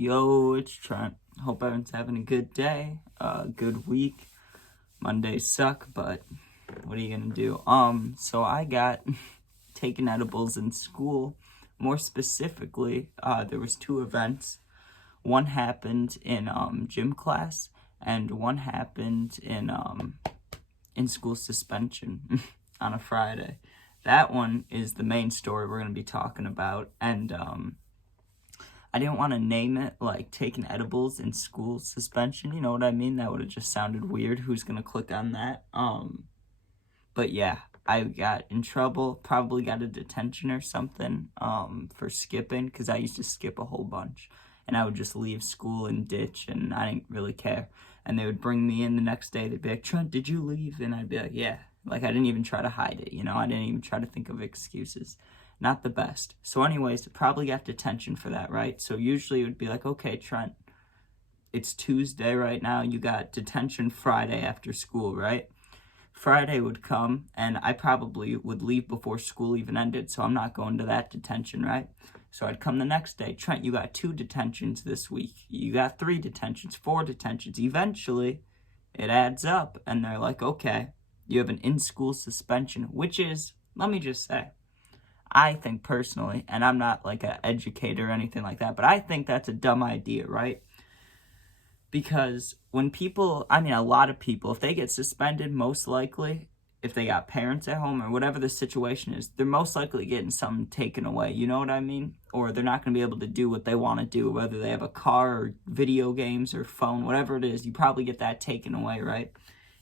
Yo, it's Trent. Hope everyone's having a good day, good week. Mondays suck, but what are you gonna do? So I got taken edibles in school. More specifically, there was two events. One happened in gym class, and one happened in school suspension on a Friday. That one is the main story we're gonna be talking about, and I didn't want to name it like taking edibles in school suspension. You know what I mean? That would have just sounded weird. Who's gonna click on that? But yeah, I got in trouble. Probably got a detention or something. For skipping, because I used to skip a whole bunch, and I would just leave school and ditch, and I didn't really care. And they would bring me in the next day. They'd be like, "Trent, did you leave?" And I'd be like, "Yeah." Like I didn't even try to hide it. I didn't even try to think of excuses. Not the best. So anyways, probably got detention for that, right? So usually it would be like, okay, Trent, it's Tuesday right now. You got detention Friday after school, right? Friday would come, and I probably would leave before school even ended, so I'm not going to that detention, right? So I'd come the next day. Trent, you got 2 detentions this week. You got 3 detentions, 4 detentions. Eventually, it adds up, and they're like, okay, you have an in-school suspension, which is, let me just say, I think personally, and I'm not like an educator or anything like that, but I think that's a dumb idea, right? Because when people, a lot of people, if they get suspended, most likely, if they got parents at home or whatever the situation is, they're most likely getting something taken away, you know what I mean? Or they're not going to be able to do what they want to do, whether they have a car or video games or phone, whatever it is, you probably get that taken away, right?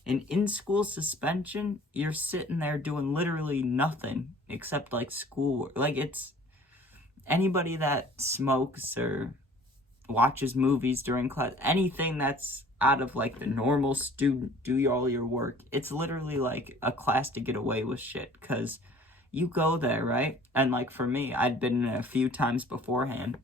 And in-school suspension, you're sitting there doing literally nothing except like school. Like it's anybody that smokes or watches movies during class, anything that's out of like the normal student, do all your work. It's literally like a class to get away with shit because you go there, right? And like for me, I'd been in a few times beforehand.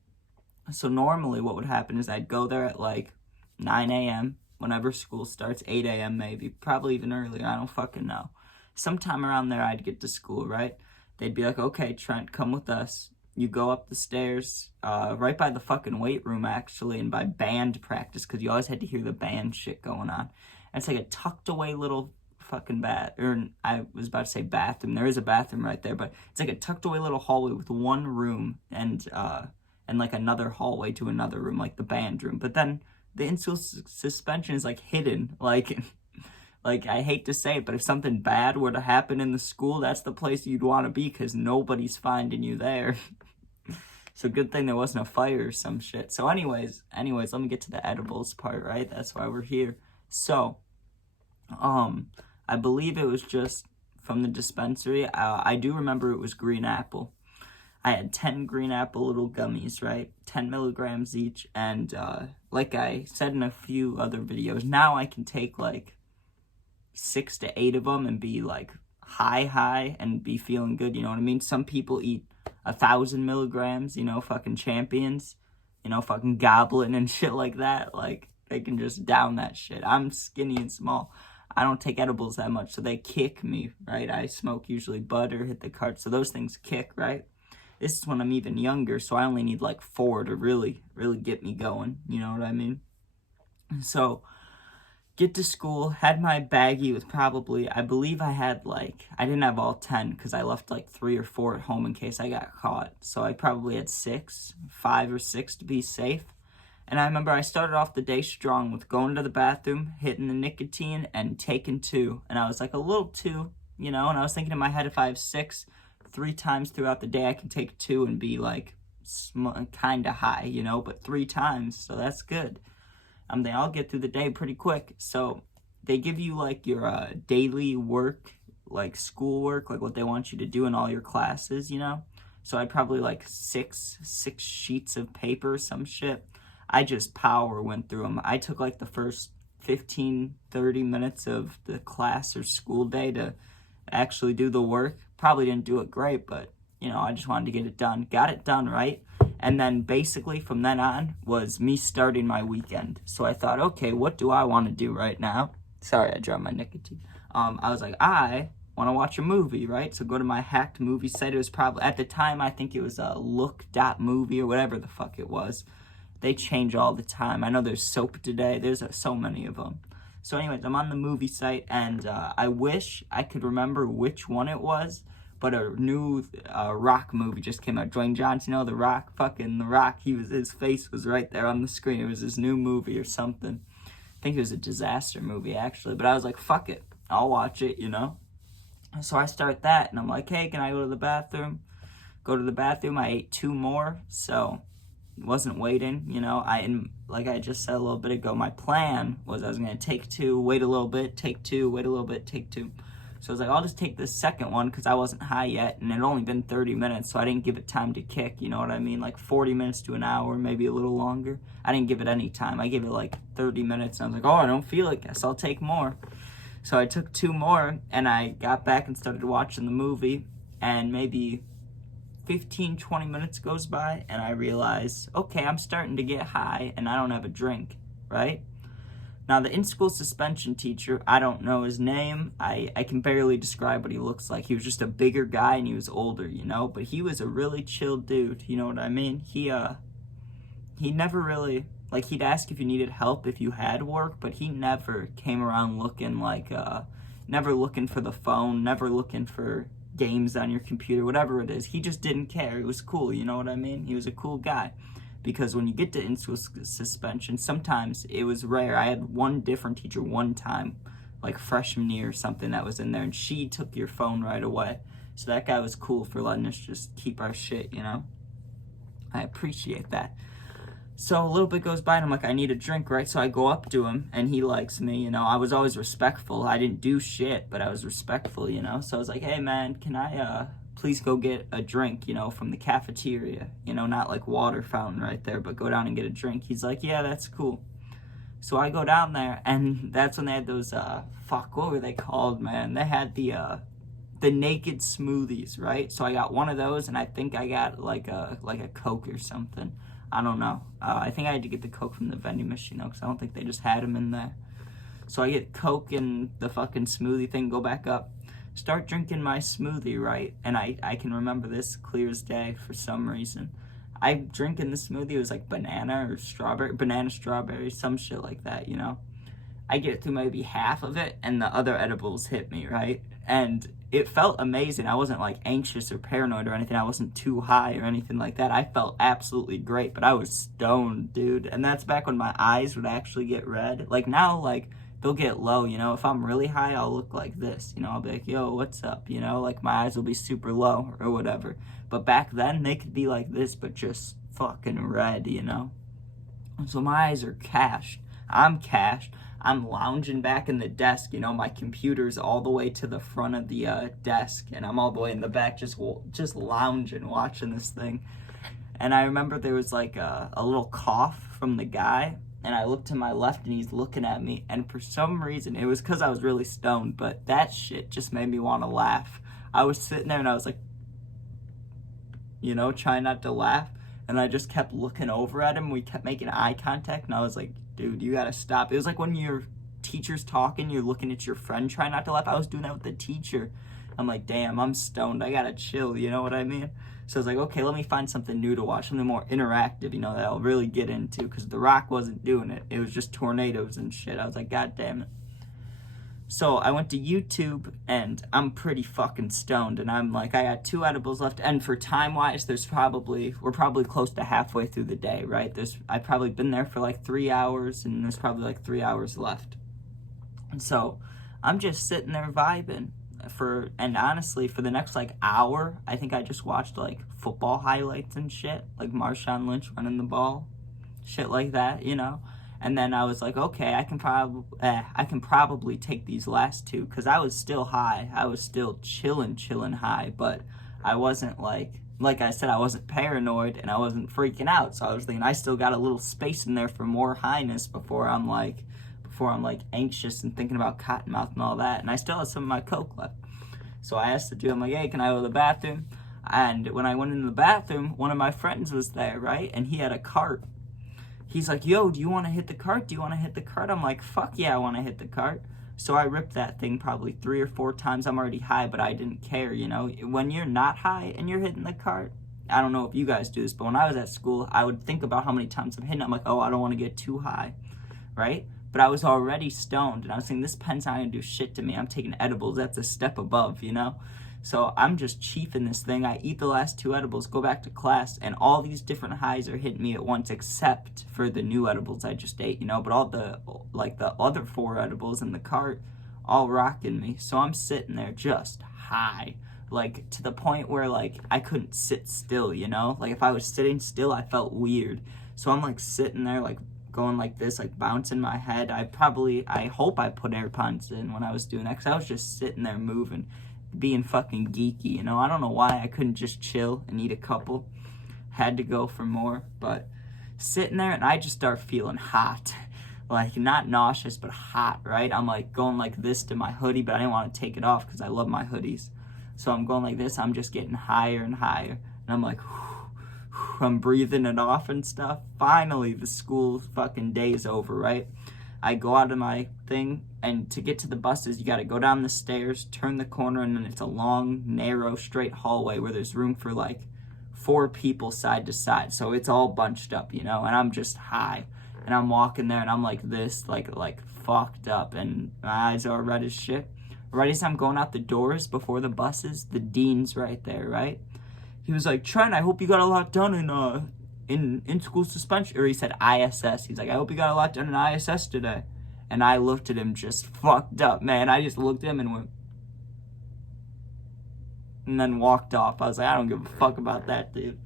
So normally what would happen is I'd go there at like 9 a.m. whenever school starts, 8 a.m. maybe, probably even earlier, I don't fucking know. Sometime around there I'd get to school, right? They'd be like, okay, Trent, come with us. You go up the stairs, right by the fucking weight room actually, and by band practice, because you always had to hear the band shit going on. And it's like a tucked away little fucking I was about to say bathroom. There is a bathroom right there, but it's like a tucked away little hallway with one room and like another hallway to another room, like the band room. But then the in-school suspension is like hidden. Like I hate to say it, but if something bad were to happen in the school, that's the place you'd want to be because nobody's finding you there. So good thing there wasn't a fire or some shit. So anyways, let me get to the edibles part, right? That's why we're here. So, I believe it was just from the dispensary. I do remember it was green apple. I had 10 green apple little gummies, right? 10 milligrams each. And like I said in a few other videos, now I can take like 6 to 8 of them and be like high and be feeling good, you know what I mean? Some people eat 1,000 milligrams, fucking champions, fucking goblin and shit like that. Like they can just down that shit. I'm skinny and small. I don't take edibles that much, so they kick me, right? I smoke usually bud or hit the cart, so those things kick, right? This is when I'm even younger, so I only need like 4 to really get me going, you know what I mean? So, get to school, had my baggie with probably, I believe I didn't have all 10 because I left like 3 or 4 at home in case I got caught. So I probably had 5 or 6 to be safe. And I remember I started off the day strong with going to the bathroom, hitting the nicotine, and taking 2. And I was like a little 2, and I was thinking in my head, if I have 6, 3 times throughout the day, I can take 2 and be like kind of high, but 3 times, so that's good. They all get through the day pretty quick. So they give you like your daily work, like schoolwork, like what they want you to do in all your classes, So I probably like 6 sheets of paper, some shit. I just went through them. I took like the first 15, 30 minutes of the class or school day to actually do the work. Probably didn't do it great, but I just wanted to get it done. Got it done, right? And then basically from then on was me starting my weekend. So I thought, okay, what do I want to do right now? Sorry, I dropped my nicotine. I was like, I want to watch a movie, right? So go to my hacked movie site. It was probably, at the time, I think it was a look.movie or whatever the fuck it was. they change all the time. I know there's Soap Today. There's so many of them. So anyways, I'm on the movie site, and I wish I could remember which one it was, but a new Rock movie just came out. Dwayne Johnson, The Rock, fucking The Rock, his face was right there on the screen. It was his new movie or something. I think it was a disaster movie, actually, but I was like, fuck it, I'll watch it, So I start that, and I'm like, hey, can I go to the bathroom? Go to the bathroom. I ate 2 more, so wasn't waiting, and like I just said a little bit ago, my plan was I was going to take 2, wait a little bit, take 2, wait a little bit, take 2. So I was like, I'll just take this second one because I wasn't high yet, and it had only been 30 minutes, so I didn't give it time to kick, you know what I mean? Like 40 minutes to an hour, maybe a little longer. I didn't give it any time. I gave it like 30 minutes, and I was like, oh, I don't feel it. Guess I'll take more. So I took 2 more, and I got back and started watching the movie, and maybe 15, 20 minutes goes by, and I realize, okay, I'm starting to get high, and I don't have a drink, right? Now, the in-school suspension teacher, I don't know his name. I can barely describe what he looks like. He was just a bigger guy, and he was older, but he was a really chill dude, you know what I mean? He never really, like, he'd ask if you needed help if you had work, but he never came around looking like, never looking for the phone, never looking for games on your computer, whatever it is. He just didn't care. It was cool, you know what I mean? He was a cool guy. Because when you get to in-school suspension, sometimes it was rare. I had one different teacher one time, like freshman year or something, that was in there, and she took your phone right away. So that guy was cool for letting us just keep our shit, I appreciate that. So a little bit goes by, and I'm like, I need a drink, right? So I go up to him, and he likes me, I was always respectful. I didn't do shit, but I was respectful, So I was like, hey, man, can I please go get a drink, from the cafeteria? Not like water fountain right there, but go down and get a drink. He's like, yeah, that's cool. So I go down there, and that's when they had those, what were they called, man? They had the naked smoothies, right? So I got one of those, and I think I got like a Coke or something. I don't know. I think I had to get the Coke from the vending machine, because I don't think they just had them in there. So I get Coke and the fucking smoothie thing, go back up, start drinking my smoothie, right? And I can remember this clear as day for some reason. I'm drinking the smoothie, it was like banana, strawberry, some shit like that, I get through maybe half of it, and the other edibles hit me, right? And it felt amazing. I wasn't like anxious or paranoid or anything. I wasn't too high or anything like that. I felt absolutely great, but I was stoned, dude. And that's back when my eyes would actually get red. Like now, like they'll get low, if I'm really high, I'll look like this, I'll be like, yo, what's up, like my eyes will be super low or whatever. But back then they could be like this, but just fucking red, So my eyes are cashed. I'm cashed. I'm lounging back in the desk, my computer's all the way to the front of the desk, and I'm all the way in the back just lounging, watching this thing. And I remember there was like a little cough from the guy, and I looked to my left, and he's looking at me, and for some reason, it was because I was really stoned, but that shit just made me want to laugh. I was sitting there, and I was like, trying not to laugh, and I just kept looking over at him. We kept making eye contact, and I was like, dude, you gotta stop. It was like when your teacher's talking, you're looking at your friend trying not to laugh. I was doing that with the teacher. I'm like, damn, I'm stoned. I gotta chill, you know what I mean? So I was like, okay, let me find something new to watch, something more interactive, that I'll really get into, because The Rock wasn't doing it. It was just tornadoes and shit. I was like, god damn it. So I went to YouTube, and I'm pretty fucking stoned, and I'm like, I got 2 edibles left, and for time-wise, we're probably close to halfway through the day, right? I've probably been there for like 3 hours, and there's probably like 3 hours left. And so I'm just sitting there vibing, and honestly, for the next like hour, I think I just watched like football highlights and shit, like Marshawn Lynch running the ball, shit like that, And then I was like, okay, I can probably take these last 2, because I was still high. I was still chilling high, but I wasn't like I said, I wasn't paranoid, and I wasn't freaking out. So I was thinking I still got a little space in there for more highness before I'm anxious and thinking about cottonmouth and all that. And I still had some of my Coke left. So I asked the dude, I'm like, hey, can I go to the bathroom? And when I went into the bathroom, one of my friends was there, right? And he had a cart. He's like, yo, do you want to hit the cart? Do you want to hit the cart? I'm like, fuck yeah, I want to hit the cart. So I ripped that thing probably 3 or 4 times. I'm already high, but I didn't care, When you're not high and you're hitting the cart, I don't know if you guys do this, but when I was at school, I would think about how many times I'm hitting. I'm like, oh, I don't want to get too high, right? But I was already stoned, and I was thinking, this pen's not going to do shit to me. I'm taking edibles. That's a step above, you know? So I'm just chiefing this thing. I eat the last 2 edibles, go back to class, and all these different highs are hitting me at once, except for the new edibles I just ate, you know? But all the other 4 edibles in the cart, all rocking me. So I'm sitting there just high, like to the point where like I couldn't sit still, you know? Like if I was sitting still, I felt weird. So I'm like sitting there like going like this, like bouncing my head. I hope I put AirPods in when I was doing that, because I was just sitting there moving, being fucking geeky, you know? I don't know why I couldn't just chill and eat a couple. Had to go for more, but sitting there and I just start feeling hot. Like not nauseous, but hot, right? I'm like going like this to my hoodie, but I didn't want to take it off because I love my hoodies. So I'm going like this, I'm just getting higher and higher. And I'm like, I'm breathing it off and stuff. Finally, the school fucking day is over, right? I go out of my thing, and to get to the buses, you got to go down the stairs, turn the corner, and then it's a long, narrow, straight hallway where there's room for like 4 people side to side. So it's all bunched up, you know, and I'm just high. And I'm walking there, and I'm like this, like fucked up, and my eyes are red as shit. Right as I'm going out the doors before the buses, the dean's right there, right? He was like, Trent, I hope you got a lot done in school suspension, or he said ISS. He's like, I hope you got a lot done in ISS today. And I looked at him just fucked up, man. I just looked at him and went, and then walked off. I was like, I don't give a fuck about that, dude.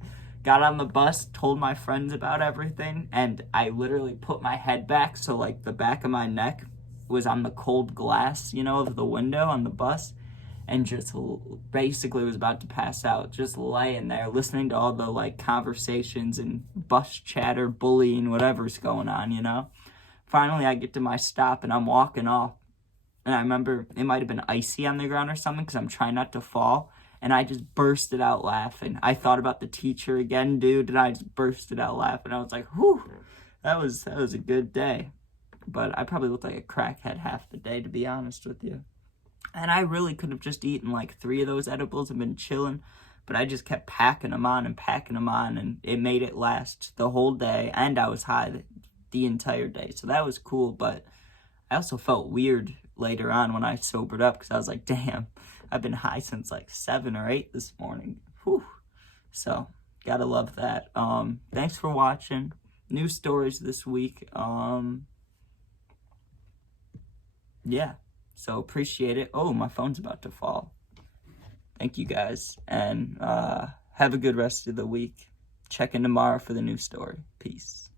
Got on the bus, told my friends about everything, and I literally put my head back so like the back of my neck was on the cold glass, you know, of the window on the bus, and just basically was about to pass out, just laying there listening to all the like conversations and bus chatter, bullying, whatever's going on, you know. Finally I get to my stop and I'm walking off, and I remember it might have been icy on the ground or something because I'm trying not to fall, and I just bursted out laughing. I thought about the teacher again, dude, and I just bursted out laughing. I was like, whew, that was a good day. But I probably looked like a crackhead half the day, to be honest with you. And I really could have just eaten like 3 of those edibles and been chilling, but I just kept packing them on, and it made it last the whole day, and I was high the entire day. So that was cool, but I also felt weird later on when I sobered up, because I was like, damn, I've been high since like 7 or 8 this morning. Whew. So, gotta love that. Thanks for watching. New stories this week. Yeah, so appreciate it. Oh, my phone's about to fall. Thank you guys, and have a good rest of the week. Check in tomorrow for the new story. Peace.